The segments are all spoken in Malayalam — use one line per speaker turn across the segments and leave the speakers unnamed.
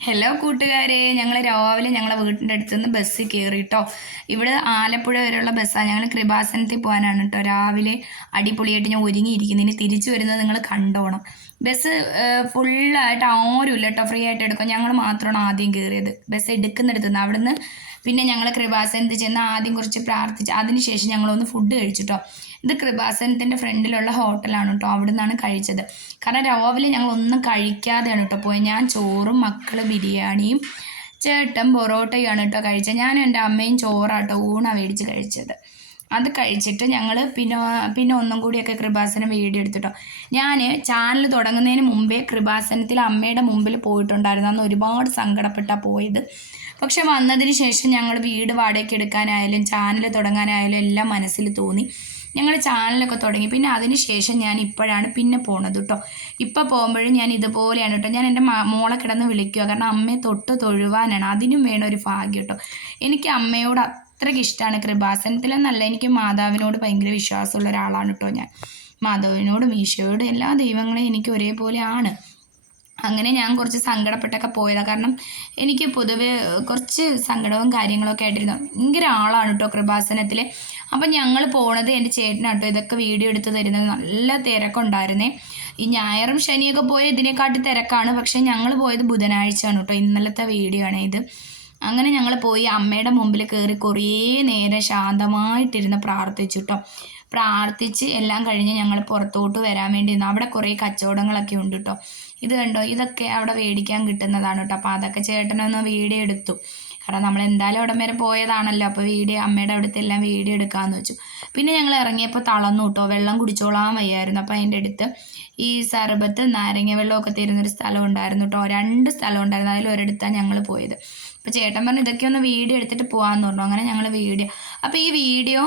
ഹലോ കൂട്ടുകാരെ. ഞങ്ങൾ രാവിലെ ഞങ്ങളെ വീട്ടിന്റെ അടുത്ത് നിന്ന് ബസ്സിൽ കയറിട്ടോ ഇവിടെ ആലപ്പുഴ വരെയുള്ള ബസ്സാണ് ഞങ്ങൾ കൃപാസനത്തിൽ പോകാനാണ് കേട്ടോ രാവിലെ അടിപൊളിയായിട്ട് ഞാൻ ഒരുങ്ങിയിരിക്കുന്നതിന് തിരിച്ചു വരുന്നത് നിങ്ങൾ കണ്ടോണം. ബസ് ഫുള്ളായിട്ട് ആരും ഇല്ല കേട്ടോ ഫ്രീ ആയിട്ട് എടുക്കും. ഞങ്ങൾ മാത്രമാണ് ആദ്യം കയറിയത് ബസ് എടുക്കുന്നിടത്ത് നിന്ന്. അവിടുന്ന് പിന്നെ ഞങ്ങൾ കൃപാസനത്തിൽ ചെന്ന് ആദ്യം കുറച്ച് പ്രാർത്ഥിച്ച് അതിനുശേഷം ഞങ്ങളൊന്ന് ഫുഡ് കഴിച്ചിട്ടോ ഇത് കൃപാസനത്തിന്റെ ഫ്രണ്ടിലുള്ള ഹോട്ടലാണ് കേട്ടോ അവിടെ നിന്നാണ് കഴിച്ചത്. കാരണം രാവിലെ ഞങ്ങൾ ഒന്നും കഴിക്കാതെയാണ് കേട്ടോ പോയത് ഞാൻ ചോറും മക്കൾ ബിരിയാണിയും ചേട്ടൻ പൊറോട്ടയാണ് കേട്ടോ കഴിച്ചത്. ഞാനും എന്റെ അമ്മയും ചോറാട്ടോ ഊണാണ് മേടിച്ച് കഴിച്ചത്. അത് കഴിച്ചിട്ട് ഞങ്ങൾ പിന്നെ പിന്നെ ഒന്നും കൂടിയൊക്കെ കൃപാസനം വീഡിയോ എടുത്തിട്ടോ ഞാൻ ചാനൽ തുടങ്ങുന്നതിന് മുമ്പേ കൃപാസനത്തിൽ അമ്മയുടെ മുമ്പിൽ പോയിട്ടുണ്ടായിരുന്നു. അന്ന് ഒരുപാട് സങ്കടപ്പെട്ടാണ് പോയത്. പക്ഷെ വന്നതിന് ശേഷം ഞങ്ങൾ വീട് വാടകയ്ക്ക് എടുക്കാനായാലും ചാനൽ തുടങ്ങാനായാലും എല്ലാം മനസ്സിൽ തോന്നി. ഞങ്ങൾ ചാനലൊക്കെ തുടങ്ങി. പിന്നെ അതിന് ശേഷം ഞാൻ ഇപ്പോഴാണ് പിന്നെ പോണത് കേട്ടോ ഇപ്പോൾ പോകുമ്പോഴും ഞാൻ ഇതുപോലെയാണ് കേട്ടോ ഞാൻ എന്റെ മോളെ കിടന്ന് വിളിക്കുക. കാരണം അമ്മയെ തൊട്ട് തൊഴുവാനാണ്. അതിനും വേണം ഒരു ഭാഗ്യം കേട്ടോ എനിക്ക് അമ്മയോട് അത്രയ്ക്ക് ഇഷ്ടമാണ് കൃപാസനത്തിലെന്നല്ല എനിക്ക് മാതാവിനോട് ഭയങ്കര വിശ്വാസമുള്ള ഒരാളാണ് കേട്ടോ ഞാൻ. മാധവിനോടും ഈശോയോടും എല്ലാ ദൈവങ്ങളെയും എനിക്ക് ഒരേപോലെ ആണ് അങ്ങനെ ഞാൻ കുറച്ച് സങ്കടപ്പെട്ടൊക്കെ പോയതാണ് കാരണം എനിക്ക് പൊതുവെ കുറച്ച് സങ്കടവും കാര്യങ്ങളൊക്കെ ആയിട്ടിരുന്നു. ഭയങ്കര ആളാണ് കേട്ടോ കൃപാസനത്തിൽ അപ്പം ഞങ്ങൾ പോണത് എന്റെ ചേട്ടനാട്ടോ ഇതൊക്കെ വീഡിയോ എടുത്ത് തരുന്നത്. നല്ല തിരക്കുണ്ടായിരുന്നേ ഈ ഞായറും ശനിയൊക്കെ പോയ ഇതിനെക്കാട്ടി തിരക്കാണ്. പക്ഷേ ഞങ്ങൾ പോയത് ബുധനാഴ്ചയാണ് കേട്ടോ ഇന്നലത്തെ വീഡിയോ ആണ് ഇത്. അങ്ങനെ ഞങ്ങൾ പോയി അമ്മയുടെ മുമ്പിൽ കയറി കുറേ നേരം ശാന്തമായിട്ടിരുന്ന് പ്രാർത്ഥിച്ചു കേട്ടോ പ്രാർത്ഥിച്ച് എല്ലാം കഴിഞ്ഞ് ഞങ്ങൾ പുറത്തോട്ട് വരാൻ വേണ്ടി അവിടെ കുറേ കച്ചവടങ്ങളൊക്കെ ഉണ്ട് കേട്ടോ ഇത് കണ്ടോ? ഇതൊക്കെ അവിടെ മേടിക്കാൻ കിട്ടുന്നതാണ് കേട്ടോ അപ്പോൾ അതൊക്കെ ചേട്ടനൊന്ന് വീഡിയോ എടുത്തു കാരണം നമ്മൾ എന്തായാലും അവിടെ വരെ പോയതാണല്ലോ. അപ്പോൾ വീഡിയോ അമ്മയുടെ അവിടുത്തെ എല്ലാം വീഡിയോ എടുക്കാമെന്ന് വെച്ചു. പിന്നെ ഞങ്ങൾ ഇറങ്ങിയപ്പോൾ തളർന്നു കേട്ടോ വെള്ളം കുടിച്ചോളാൻ വയ്യായിരുന്നു. അപ്പോൾ അതിന്റെ അടുത്ത് ഈ സർബത്ത് നാരങ്ങ വെള്ളമൊക്കെ തരുന്നൊരു സ്ഥലം ഉണ്ടായിരുന്നു കേട്ടോ രണ്ട് സ്ഥലം ഉണ്ടായിരുന്നു. അതിൽ ഒരിടത്താണ് ഞങ്ങൾ പോയത്. അപ്പോൾ ചേട്ടൻ പറഞ്ഞു ഇതൊക്കെ ഒന്ന് വീഡിയോ എടുത്തിട്ട് പോകാമെന്ന് പറഞ്ഞു. അങ്ങനെ ഞങ്ങൾ വീഡിയോ അപ്പോൾ ഈ വീഡിയോ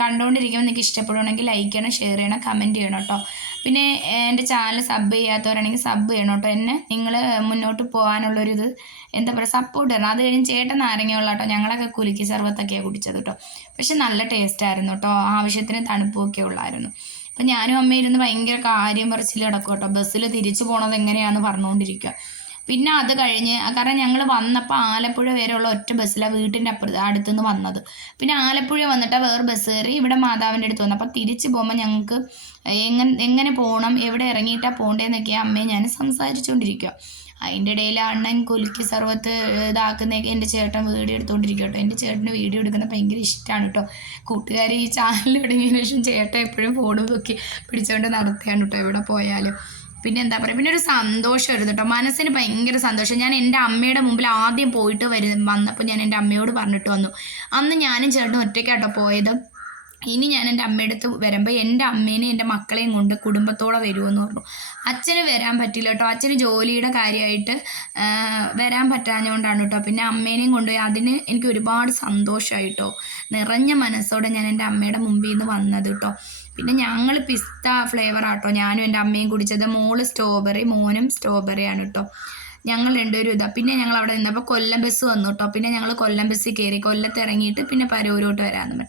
കണ്ടുകൊണ്ടിരിക്കുമ്പോൾ നിങ്ങൾക്ക് ഇഷ്ടപ്പെടുകയാണെങ്കിൽ ലൈക്ക് ചെയ്യണം ഷെയർ ചെയ്യണം കമന്റ് ചെയ്യണം കേട്ടോ പിന്നെ എന്റെ ചാനൽ സബ് ചെയ്യാത്തവരാണെങ്കിൽ സബ് ചെയ്യണം കേട്ടോ എന്നെ നിങ്ങൾ മുന്നോട്ട് പോകാനുള്ളൊരിത് എന്താ പറയുക സപ്പോർട്ട് തരണം. അത് കഴിഞ്ഞ് ചേട്ടൻ നാരങ്ങയുള്ള കേട്ടോ ഞങ്ങളൊക്കെ കുലുക്കി സർവത്തൊക്കെയാണ് കുടിച്ചത് കേട്ടോ പക്ഷെ നല്ല ടേസ്റ്റ് ആയിരുന്നു കേട്ടോ ആവശ്യത്തിന് തണുപ്പൊക്കെ ഉള്ളായിരുന്നു. അപ്പം ഞാനും അമ്മയും ഇരുന്ന് ഭയങ്കര കാര്യം പറച്ചിൽ കിടക്കും കേട്ടോ ബസ്സിൽ തിരിച്ചു പോണത് എങ്ങനെയാണെന്ന് പറഞ്ഞുകൊണ്ടിരിക്കുക പിന്നെ അത് കഴിഞ്ഞ് കാരണം ഞങ്ങൾ വന്നപ്പോൾ ആലപ്പുഴ വരെയുള്ള ഒറ്റ ബസ്സിലാണ് വീട്ടിന്റെ അപ്പുറത്ത് അടുത്തുനിന്ന് വന്നത്. പിന്നെ ആലപ്പുഴ വന്നിട്ട് വേറെ ബസ് കയറി ഇവിടെ മാതാവിന്റെ അടുത്ത് വന്നു. അപ്പോൾ തിരിച്ച് പോകുമ്പോൾ ഞങ്ങൾക്ക് എങ്ങനെ എങ്ങനെ പോകണം എവിടെ ഇറങ്ങിയിട്ടാണ് പോകേണ്ടതെന്നൊക്കെ അമ്മയെ ഞാൻ സംസാരിച്ചുകൊണ്ടിരിക്കുക അതിന്റെ ഇടയിൽ അണ്ണൻ കുലുക്കി സർവത്ത് ഇതാക്കുന്നതൊക്കെ എന്റെ ചേട്ടൻ വീഡിയോ എടുത്തുകൊണ്ടിരിക്കും കേട്ടോ എന്റെ ചേട്ടന് വീഡിയോ എടുക്കുന്നത് ഭയങ്കര ഇഷ്ടമാണ് കേട്ടോ കൂട്ടുകാർ ഈ ചാനൽ തുടങ്ങിയതിന് ശേഷം ചേട്ടൻ എപ്പോഴും ഫോണും നോക്കി പിടിച്ചുകൊണ്ട് നടത്തുകയാണ് കേട്ടോ എവിടെ പോയാലും. പിന്നെ എന്താ പറയുക പിന്നെ ഒരു സന്തോഷമായിരുന്നു കേട്ടോ മനസ്സിന് ഭയങ്കര സന്തോഷം. ഞാൻ എന്റെ അമ്മയുടെ മുമ്പിൽ ആദ്യം പോയിട്ട് വരും വന്നപ്പോൾ ഞാൻ എന്റെ അമ്മയോട് പറഞ്ഞിട്ട് വന്നു. അന്ന് ഞാനും ചേട്ടനും ഒറ്റയ്ക്കാട്ടോ പോയത്. ഇനി ഞാൻ എന്റെ അമ്മയുടെ അടുത്ത് വരുമ്പോൾ എന്റെ അമ്മേനെ എന്റെ മക്കളെയും കൊണ്ട് കുടുംബത്തോടെ വരുമെന്ന് പറഞ്ഞു. അച്ഛന് വരാൻ പറ്റില്ല കേട്ടോ. അച്ഛന് ജോലിയുടെ കാര്യമായിട്ട് വരാൻ പറ്റാഞ്ഞുകൊണ്ടാണ് കേട്ടോ. പിന്നെ അമ്മേനെയും കൊണ്ടുപോയി. അതിന് എനിക്ക് ഒരുപാട് സന്തോഷമായിട്ടോ നിറഞ്ഞ മനസ്സോടെ ഞാൻ എന്റെ അമ്മയുടെ മുമ്പിൽ നിന്ന് വന്നത് കേട്ടോ. പിന്നെ ഞങ്ങൾ പിസ്ത ഫ്ലേവർ ആട്ടോ ഞാനും എന്റെ അമ്മയും കുടിച്ചത്. മോൾ സ്ട്രോബെറി മോനും സ്ട്രോബെറിയാണ് കേട്ടോ. ഞങ്ങൾ രണ്ടുപേരും ഇതാ. പിന്നെ ഞങ്ങൾ അവിടെ നിന്നപ്പോൾ കൊല്ലം ബസ് വന്നു കേട്ടോ പിന്നെ ഞങ്ങൾ കൊല്ലം ബസ്സിൽ കയറി കൊല്ലത്ത് ഇറങ്ങിയിട്ട് പിന്നെ പരൂരോട്ട് വരാമെന്ന് പറഞ്ഞു.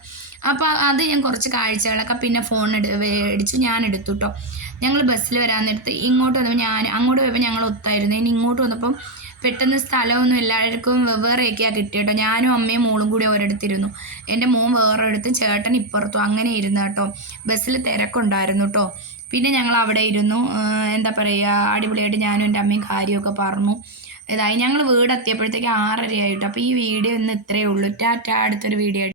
അപ്പോൾ അത് ഞാൻ കുറച്ച് കാഴ്ചകളൊക്കെ പിന്നെ ഫോൺ എടു അടിച്ചു ഞാൻ എടുത്തു കേട്ടോ ഞങ്ങൾ ബസ്സിൽ വരാൻ നേരത്ത് ഇങ്ങോട്ട് വന്നപ്പോൾ ഞാൻ അങ്ങോട്ട് പോയപ്പോൾ ഞങ്ങൾ ഒത്തായിരുന്നു. ഇനി ഇങ്ങോട്ട് വന്നപ്പം പെട്ടെന്ന് സ്ഥലമൊന്നും എല്ലാവർക്കും വെവ്വേറെയൊക്കെയാണ് കിട്ടിയ ഞാനും അമ്മയും മോളും കൂടി ഒരിടത്തിരുന്നു. എന്റെ മോൻ വേറെ എടുത്തും ചേട്ടൻ ഇപ്പുറത്തും അങ്ങനെ ഇരുന്നു കേട്ടോ ബസ്സിൽ തിരക്കുണ്ടായിരുന്നു കേട്ടോ പിന്നെ ഞങ്ങൾ അവിടെ ഇരുന്നു എന്താ പറയുക അടിപൊളിയായിട്ട് ഞാനും എന്റെ അമ്മയും കാര്യമൊക്കെ പറഞ്ഞു. ഇതായി. ഞങ്ങൾ വീടെത്തിയപ്പോഴത്തേക്ക് ആറര ആയിട്ട് അപ്പോൾ ഈ വീഡിയോ ഇന്ന് ഇത്രയേ ഉള്ളൂ. ടാറ്റ അടുത്തൊരു വീഡിയോ